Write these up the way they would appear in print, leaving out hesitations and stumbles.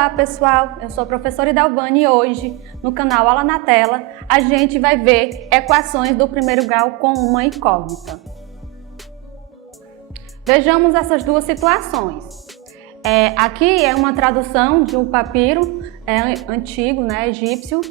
Olá pessoal, eu sou a professora Idalvane e hoje no canal Aula na Tela a gente vai ver equações do primeiro grau com uma incógnita. Vejamos essas duas situações. Aqui é uma tradução de um papiro antigo, egípcio,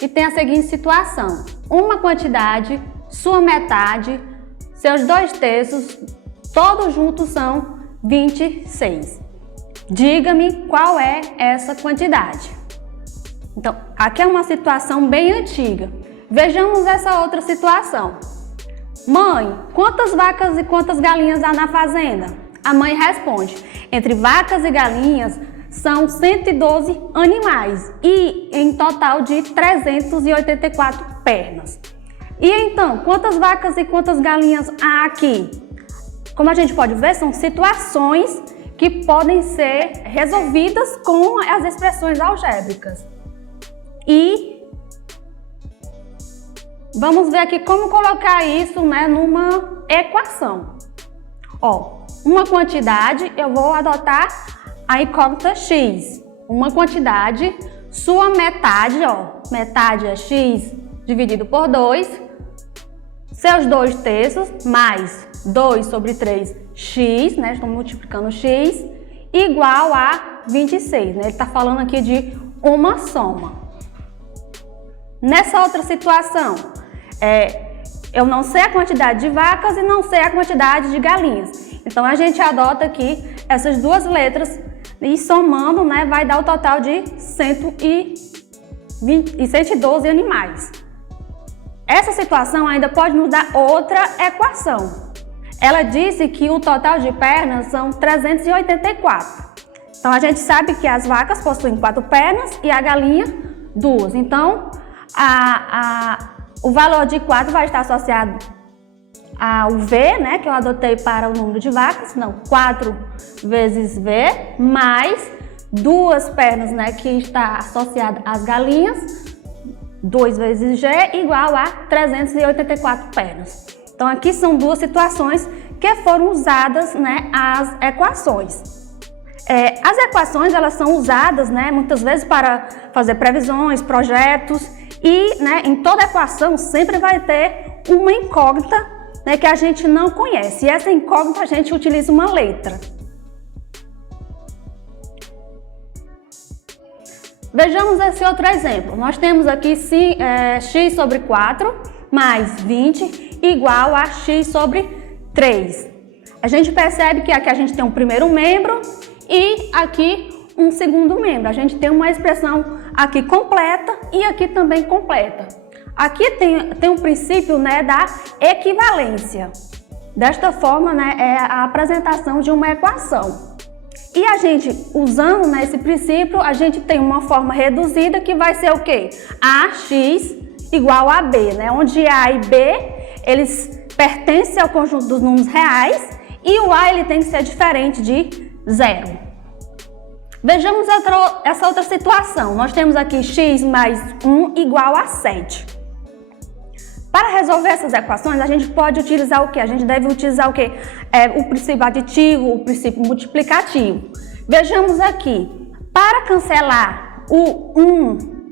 e tem a seguinte situação: uma quantidade, sua metade, seus 2/3, todos juntos são 26. Diga-me qual é essa quantidade. Então, aqui é uma situação bem antiga. Vejamos essa outra situação. Mãe, quantas vacas e quantas galinhas há na fazenda? A mãe responde: entre vacas e galinhas são 112 animais e em total de 384 pernas. E então, quantas vacas e quantas galinhas há aqui? Como a gente pode ver, são situações que podem ser resolvidas com as expressões algébricas. E vamos ver aqui como colocar isso numa equação. Uma quantidade, eu vou adotar a incógnita x. Uma quantidade, sua metade, metade é x dividido por 2, seus 2/3 mais 2 sobre 3x, estou multiplicando x, igual a 26. Ele está falando aqui de uma soma. Nessa outra situação, eu não sei a quantidade de vacas e não sei a quantidade de galinhas. Então, a gente adota aqui essas duas letras e somando, vai dar o total de 112 animais. Essa situação ainda pode nos dar outra equação. Ela disse que o total de pernas são 384. Então, a gente sabe que as vacas possuem 4 pernas e a galinha 2. Então, o valor de 4 vai estar associado ao V, que eu adotei para o número de vacas. Não, 4 vezes V, mais 2 pernas, que está associada às galinhas, 2 vezes G, igual a 384 pernas. Então, aqui são duas situações que foram usadas, as equações. As equações, elas são usadas, muitas vezes para fazer previsões, projetos, e em toda equação sempre vai ter uma incógnita, que a gente não conhece. E essa incógnita a gente utiliza uma letra. Vejamos esse outro exemplo. Nós temos aqui x sobre 4 mais 20 igual a x sobre 3. A gente percebe que aqui a gente tem um primeiro membro e aqui um segundo membro. A gente tem uma expressão aqui completa e aqui também completa. Aqui tem um princípio da equivalência. Desta forma, é a apresentação de uma equação. E a gente, usando esse princípio, a gente tem uma forma reduzida que vai ser o quê? AX igual a B, onde A e B, eles pertencem ao conjunto dos números reais e o A ele tem que ser diferente de 0. Vejamos essa outra situação. Nós temos aqui x mais 1 igual a 7. Para resolver essas equações, a gente pode utilizar o quê? A gente deve utilizar o quê? O princípio aditivo, o princípio multiplicativo. Vejamos aqui. Para cancelar o 1,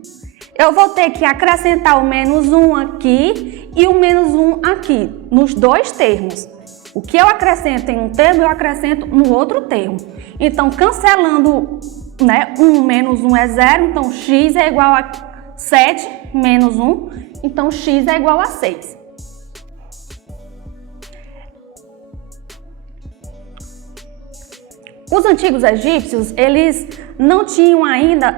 eu vou ter que acrescentar o menos 1 aqui e o menos 1 aqui, nos dois termos. O que eu acrescento em um termo, eu acrescento no outro termo. Então, cancelando 1 menos 1 é 0, então x é igual a 7 menos 1, então x é igual a 6. Os antigos egípcios, eles não tinham ainda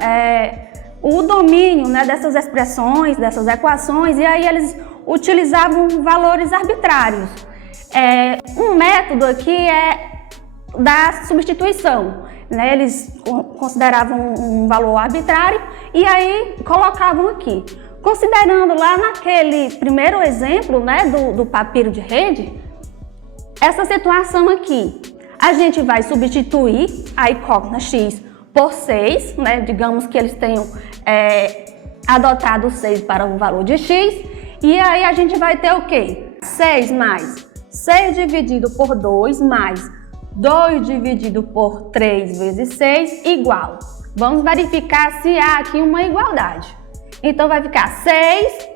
o domínio dessas expressões, dessas equações, e aí eles utilizavam valores arbitrários. Um método aqui é da substituição. Eles consideravam um valor arbitrário e aí colocavam aqui. Considerando lá naquele primeiro exemplo do papiro de rede, essa situação aqui, a gente vai substituir a incógnita x por 6, digamos que eles tenham adotado 6 para o valor de x, e aí a gente vai ter o quê? 6 mais 6 dividido por 2 mais 2 dividido por 3 vezes 6 igual Vamos verificar se há aqui uma igualdade. Então, vai ficar 6.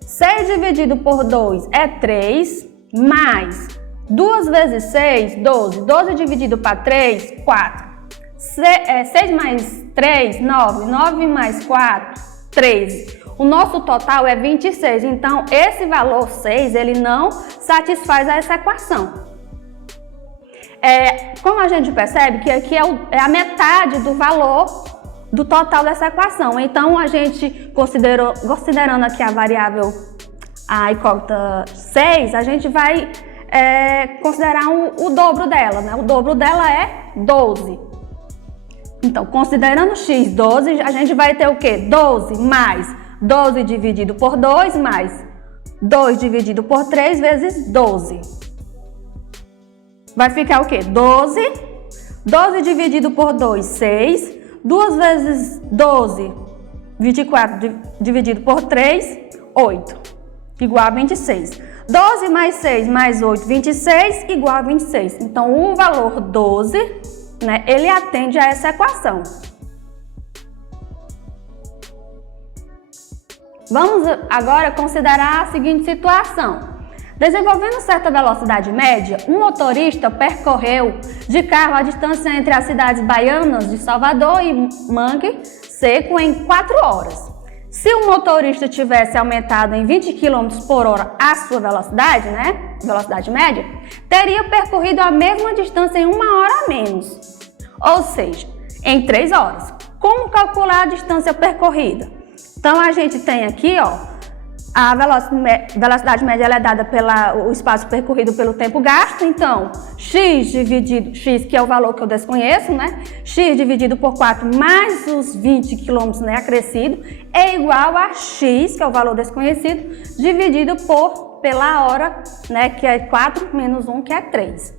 6 dividido por 2 é 3, mais 2 vezes 6, 12. 12 dividido para 3, 4. 6 mais 3, 9. 9 mais 4, 13. O nosso total é 26. Então, esse valor 6, ele não satisfaz essa equação. Como a gente percebe que aqui é a metade do valor do total dessa equação. Então, a gente, considerando aqui a variável, a incógnita 6, a gente vai considerar o dobro dela, né? O dobro dela é 12. Então, considerando x 12, a gente vai ter o quê? 12 mais 12 dividido por 2 mais 2 dividido por 3 vezes 12. Vai ficar o quê? 12. 12 dividido por 2, 6. 2 vezes 12, 24 dividido por 3, 8. Igual a 26. 12 mais 6 mais 8, 26, igual a 26. Então, o valor 12, né, ele atende a essa equação. Vamos agora considerar a seguinte situação. Desenvolvendo certa velocidade média, um motorista percorreu de carro a distância entre as cidades baianas de Salvador e Mangue Seco em 4 horas. Se o motorista tivesse aumentado em 20 km por hora a sua velocidade, né, velocidade média, teria percorrido a mesma distância em 1 hora a menos, ou seja, em 3 horas. Como calcular a distância percorrida? Então, a gente tem aqui, ó, a velocidade média ela é dada pelo espaço percorrido pelo tempo gasto. Então, x dividido, x que é o valor que eu desconheço, né? X dividido por 4 mais os 20 km, né, acrescido, é igual a x, que é o valor desconhecido, dividido pela hora, né, que é 4 menos 1, que é 3.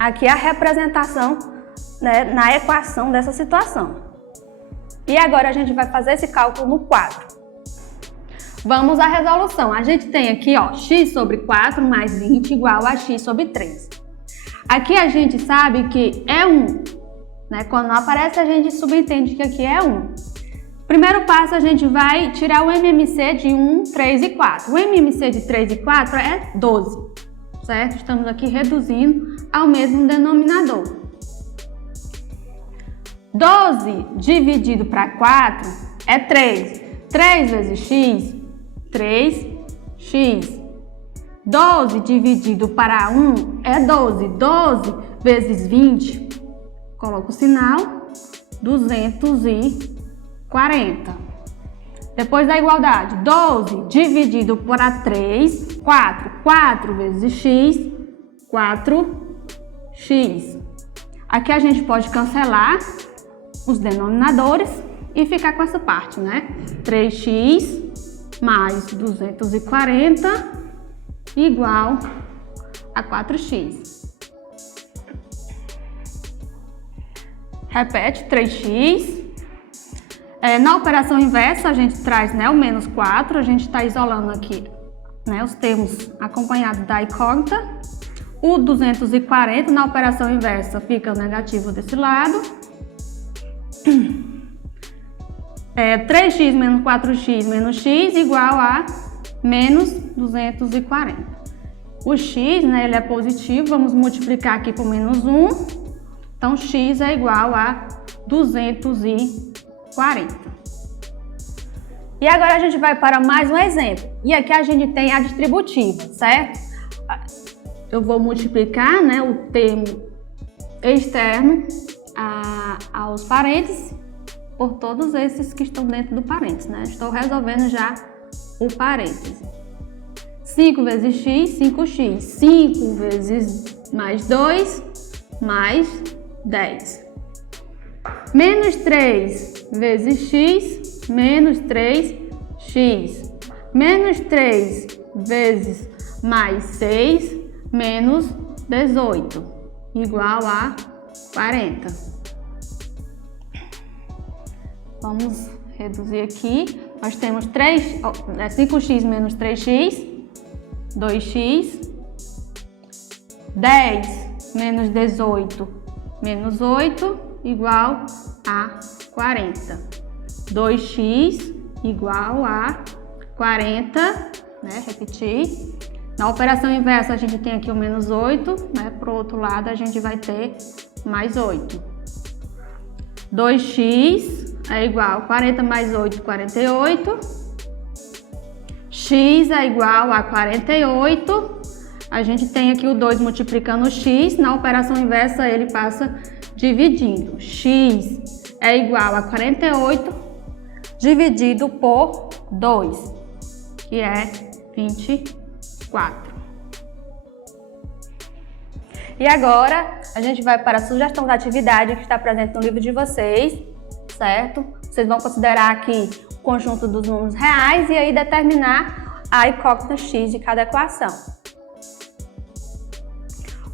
Aqui é a representação, né, na equação dessa situação. E agora a gente vai fazer esse cálculo no quadro. Vamos à resolução. A gente tem aqui, ó, x sobre 4 mais 20 igual a x sobre 3. Aqui a gente sabe que é 1, né? Quando não aparece, a gente subentende que aqui é 1. Primeiro passo, a gente vai tirar o MMC de 1, 3 e 4. O MMC de 3 e 4 é 12, certo? Estamos aqui reduzindo ao mesmo denominador. 12 dividido para 4 é 3. 3 vezes x, 3x. 12 dividido para 1 é 12. 12 vezes 20, coloco o sinal, 240. Depois da igualdade, 12 dividido para 3, 4. 4 vezes x, 4x. Aqui a gente pode cancelar os denominadores e ficar com essa parte, né? 3x mais 240 igual a 4x. Repete, 3x. Na operação inversa, a gente traz, né, o menos 4. A gente está isolando aqui, né, os termos acompanhados da incógnita. O 240 na operação inversa fica negativo desse lado. 3x menos 4x menos x igual a menos 240. O x, né, ele é positivo, vamos multiplicar aqui por menos 1. Então, x é igual a 240. E agora a gente vai para mais um exemplo. E aqui a gente tem a distributiva, certo? Eu vou multiplicar, né, o termo externo aos parênteses por todos esses que estão dentro do parênteses, né? Estou resolvendo já o parêntese. 5 vezes x, 5x. 5 vezes mais 2, mais 10. Menos 3 vezes x, menos 3x. Menos 3 vezes mais 6, menos 18, igual a 40. Vamos reduzir aqui. Nós temos 5x menos 3x, 2x. 10 menos 18, menos 8, igual a 40. 2x igual a 40, né? Repetir. Na operação inversa, a gente tem aqui o menos 8, né? Pro outro lado, a gente vai ter mais 8. 2x é igual a 40 mais 8, 48. X é igual a 48. A gente tem aqui o 2 multiplicando o x. Na operação inversa, ele passa dividindo. X é igual a 48 dividido por 2, que é 24. E agora, a gente vai para a sugestão da atividade que está presente no livro de vocês, certo? Vocês vão considerar aqui o conjunto dos números reais e aí determinar a incógnita x de cada equação.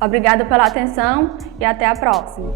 Obrigada pela atenção e até a próxima.